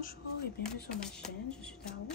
Bonjour et bienvenue sur ma chaîne, je suis Tarot.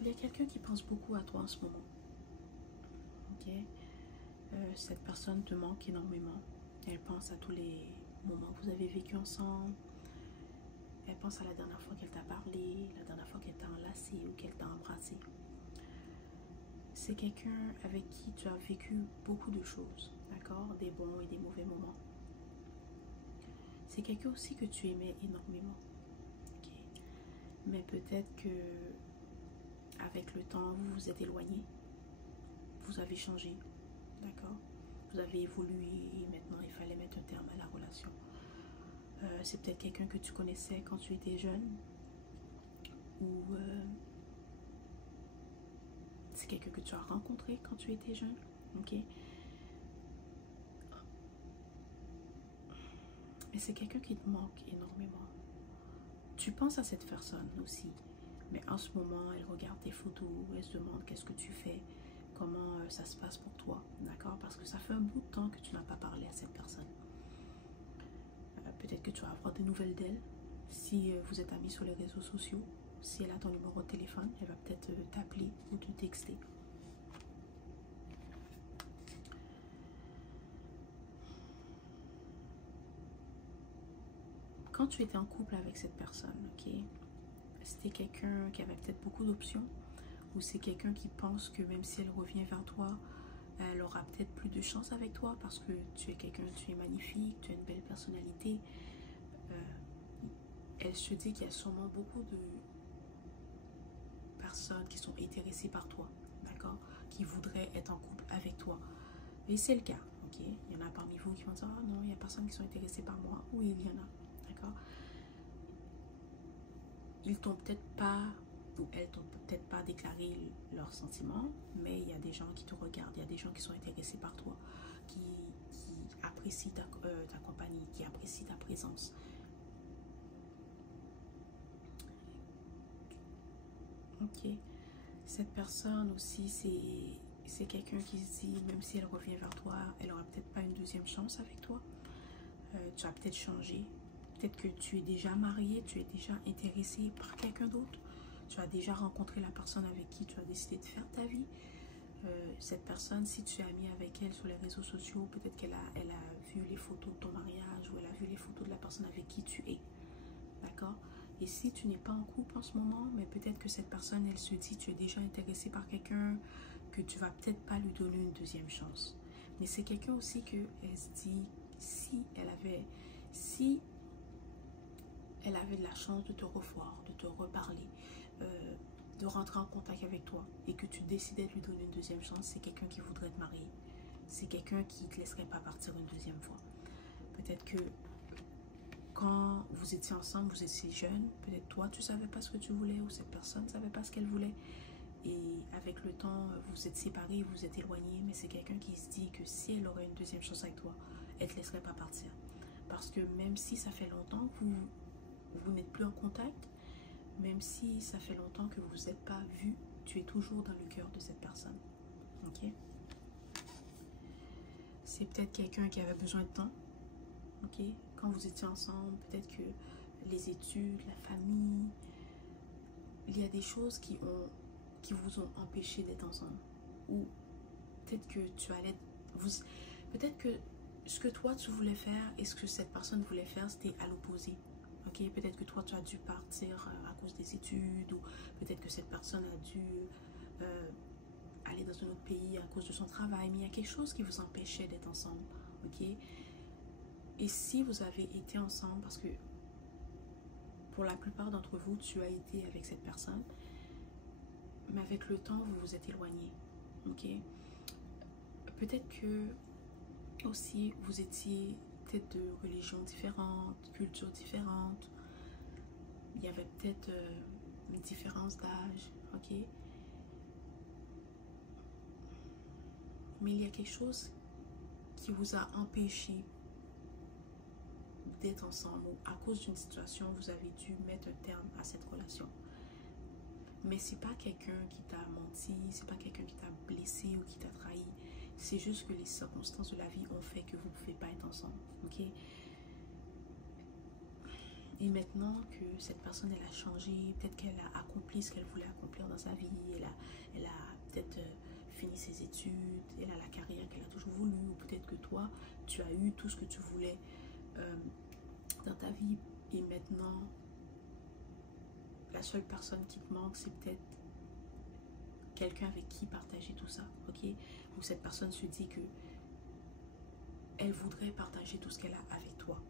Il y a quelqu'un qui pense beaucoup à toi en ce moment. Ok, cette personne te manque énormément. Elle pense à tous les moments que vous avez vécu ensemble. Elle pense à la dernière fois qu'elle t'a parlé, la dernière fois qu'elle t'a enlacé ou qu'elle t'a embrassé. C'est quelqu'un avec qui tu as vécu beaucoup de choses, d'accord? Des bons et des mauvais moments. C'est quelqu'un aussi que tu aimais énormément. Ok, mais peut-être que avec le temps, vous vous êtes éloigné, vous avez changé, d'accord? Vous avez évolué et maintenant il fallait mettre un terme à la relation. C'est peut-être quelqu'un que tu connaissais quand tu étais jeune ou c'est quelqu'un que tu as rencontré quand tu étais jeune, ok? Mais c'est quelqu'un qui te manque énormément. Tu penses à cette personne aussi, mais en ce moment, elle regarde tes photos, elle se demande qu'est-ce que tu fais, comment ça se passe pour toi, d'accord? Parce que ça fait un bout de temps que tu n'as pas parlé à cette personne. Peut-être que tu vas avoir des nouvelles d'elle. Si vous êtes amis sur les réseaux sociaux, si elle a ton numéro de téléphone, elle va peut-être t'appeler ou te texter. Quand tu étais en couple avec cette personne, ok, c'était quelqu'un qui avait peut-être beaucoup d'options, ou c'est quelqu'un qui pense que même si elle revient vers toi, elle aura peut-être plus de chance avec toi parce que tu es quelqu'un, tu es magnifique, tu as une belle personnalité. Elle se dit qu'il y a sûrement beaucoup de personnes qui sont intéressées par toi, d'accord, qui voudraient être en couple avec toi. Et c'est le cas, ok. Il y en a parmi vous qui vont dire, ah non, il n'y a personne qui sont intéressés par moi. Oui, il y en a, d'accord. Ils t'ont peut-être pas, ou elles t'ont peut-être pas déclaré leurs sentiments, mais il y a des gens qui te regardent, il y a des gens qui sont intéressés par toi, qui apprécient ta compagnie, qui apprécient ta présence. Ok. Cette personne aussi, c'est quelqu'un qui se dit, même si elle revient vers toi, elle aura peut-être pas une deuxième chance avec toi. Tu as peut-être changé. Peut-être que tu es déjà marié, tu es déjà intéressé par quelqu'un d'autre. Tu as déjà rencontré la personne avec qui tu as décidé de faire ta vie. Cette personne, si tu es ami avec elle sur les réseaux sociaux, peut-être qu'elle a vu les photos de ton mariage ou elle a vu les photos de la personne avec qui tu es. D'accord? Et si tu n'es pas en couple en ce moment, mais peut-être que cette personne, elle se dit, tu es déjà intéressé par quelqu'un, que tu vas peut-être pas lui donner une deuxième chance. Mais c'est quelqu'un aussi que elle se dit, si elle avait de la chance de te revoir, de te reparler, de rentrer en contact avec toi et que tu décidais de lui donner une deuxième chance, c'est quelqu'un qui voudrait te marier. C'est quelqu'un qui ne te laisserait pas partir une deuxième fois. Peut-être que quand vous étiez ensemble, vous étiez jeune, peut-être toi tu savais pas ce que tu voulais ou cette personne ne savait pas ce qu'elle voulait. Et avec le temps, vous êtes séparés, vous êtes éloignés, mais c'est quelqu'un qui se dit que si elle aurait une deuxième chance avec toi, elle ne te laisserait pas partir. Parce que même si ça fait longtemps que vous n'êtes plus en contact, même si ça fait longtemps que vous ne vous êtes pas vus, tu es toujours dans le cœur de cette personne. Ok? C'est peut-être quelqu'un qui avait besoin de temps. Ok? Quand vous étiez ensemble, peut-être que les études, la famille, il y a des choses qui vous ont empêché d'être ensemble. Ou peut-être que tu allais... Peut-être que ce que toi tu voulais faire et ce que cette personne voulait faire, c'était à l'opposé. Ok, peut-être que toi tu as dû partir à cause des études, ou peut-être que cette personne a dû aller dans un autre pays à cause de son travail, mais il y a quelque chose qui vous empêchait d'être ensemble. Ok, et si vous avez été ensemble, parce que pour la plupart d'entre vous, tu as été avec cette personne, mais avec le temps, vous vous êtes éloignés. Ok, peut-être que aussi vous étiez peut-être de religions différentes, cultures différentes. Il y avait peut-être une différence d'âge, ok? Mais il y a quelque chose qui vous a empêché d'être ensemble, ou à cause d'une situation, vous avez dû mettre un terme à cette relation. Mais c'est pas quelqu'un qui t'a menti, c'est pas quelqu'un qui t'a blessé ou qui t'a trahi. C'est juste que les circonstances de la vie ont fait que vous ne pouvez pas être ensemble, ok? Et maintenant que cette personne, elle a changé, peut-être qu'elle a accompli ce qu'elle voulait accomplir dans sa vie, elle a peut-être fini ses études, elle a la carrière qu'elle a toujours voulu, ou peut-être que toi, tu as eu tout ce que tu voulais dans ta vie, et maintenant, la seule personne qui te manque, c'est peut-être quelqu'un avec qui partager tout ça, ok? Ou cette personne se dit que elle voudrait partager tout ce qu'elle a avec toi.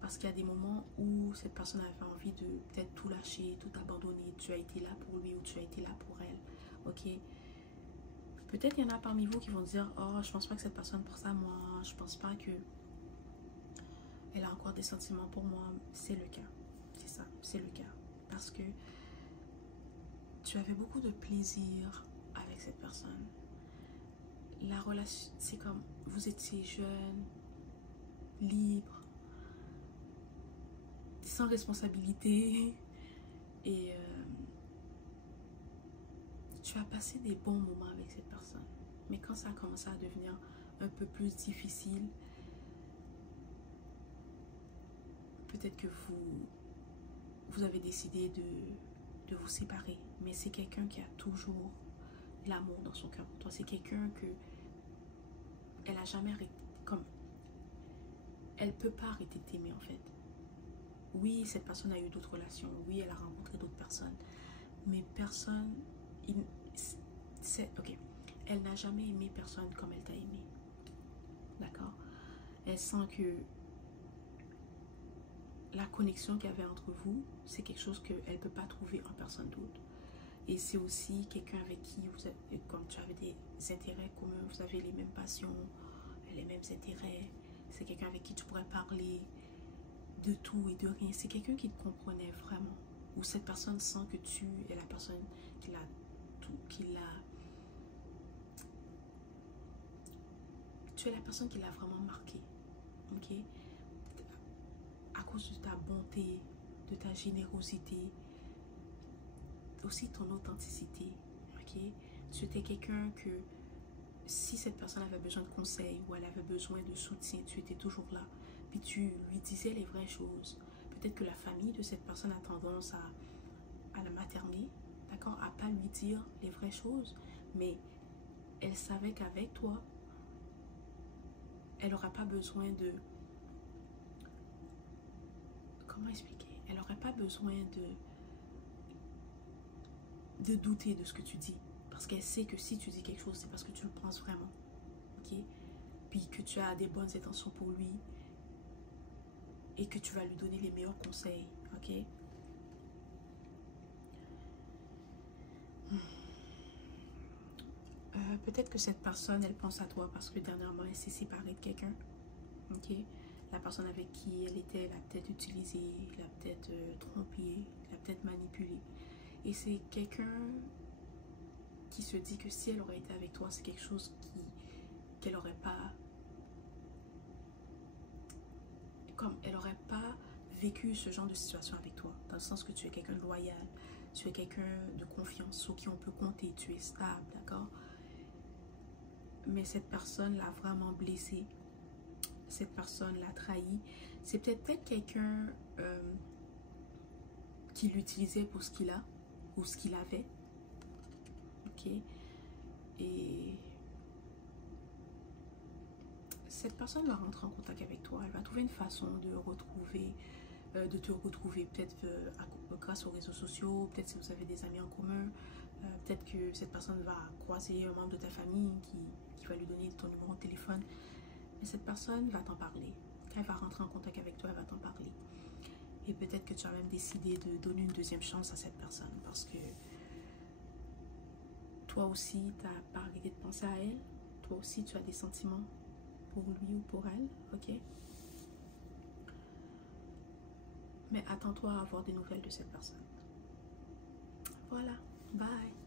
Parce qu'il y a des moments où cette personne avait envie de peut-être tout lâcher, tout abandonner. Tu as été là pour lui ou tu as été là pour elle. Ok? Peut-être il y en a parmi vous qui vont dire, oh, je pense pas que cette personne pense à moi. Je pense pas que elle a encore des sentiments pour moi. C'est le cas. C'est ça, c'est le cas. Parce que tu avais beaucoup de plaisir avec cette personne. La relation, c'est comme vous étiez jeune, libre, sans responsabilité, et tu as passé des bons moments avec cette personne. Mais quand ça a commencé à devenir un peu plus difficile, peut-être que vous avez décidé de vous séparer. Mais c'est quelqu'un qui a toujours l'amour dans son cœur pour toi. C'est quelqu'un que elle a jamais arrêté, comme elle peut pas arrêter de t'aimer en fait. Oui, cette personne a eu d'autres relations. Oui, elle a rencontré d'autres personnes. Mais personne... ok. Elle n'a jamais aimé personne comme elle t'a aimé. D'accord? Elle sent que la connexion qu'il y avait entre vous, c'est quelque chose qu'elle ne peut pas trouver en personne d'autre. Et c'est aussi quelqu'un avec qui, comme tu avais des intérêts communs, vous avez les mêmes passions, les mêmes intérêts. C'est quelqu'un avec qui tu pourrais parler de tout et de rien. C'est quelqu'un qui te comprenait vraiment. Ou cette personne sent que tu es la personne qui l'a tout, tu es la personne qui l'a vraiment marqué. Ok? À cause de ta bonté, de ta générosité, aussi ton authenticité. Ok? Tu étais quelqu'un que si cette personne avait besoin de conseils ou elle avait besoin de soutien, tu étais toujours là. Puis tu lui disais les vraies choses. Peut-être que la famille de cette personne a tendance à la materner, d'accord, à pas lui dire les vraies choses, mais elle savait qu'avec toi, elle n'aurait pas besoin de... Comment expliquer? Elle n'aurait pas besoin de douter de ce que tu dis. Parce qu'elle sait que si tu dis quelque chose, c'est parce que tu le penses vraiment. Ok? Puis que tu as des bonnes intentions pour lui. Et que tu vas lui donner les meilleurs conseils. Ok? Peut-être que cette personne, elle pense à toi parce que dernièrement, elle s'est séparée de quelqu'un. Ok? La personne avec qui elle était l'a peut-être utilisé, l'a peut-être trompé, l'a peut-être manipulé. Et c'est quelqu'un qui se dit que si elle aurait été avec toi, c'est quelque chose qu'elle n'aurait pas... Comme elle n'aurait pas vécu ce genre de situation avec toi. Dans le sens que tu es quelqu'un de loyal, tu es quelqu'un de confiance, sur qui on peut compter, tu es stable, d'accord? Mais cette personne l'a vraiment blessé. Cette personne l'a trahi. C'est peut-être quelqu'un qui l'utilisait pour ce qu'il a ou ce qu'il avait. Ok? Et cette personne va rentrer en contact avec toi. Elle va trouver une façon de te retrouver peut-être grâce aux réseaux sociaux, peut-être si vous avez des amis en commun, peut-être que cette personne va croiser un membre de ta famille qui va lui donner ton numéro de téléphone. Mais cette personne va t'en parler. Quand elle va rentrer en contact avec toi, elle va t'en parler. Et peut-être que tu as même décidé de donner une deuxième chance à cette personne parce que toi aussi, tu n'as pas arrêté de penser à elle. toi aussi tu as des sentiments pour lui ou pour elle, ok? Mais attends-toi à avoir des nouvelles de cette personne. Voilà, bye!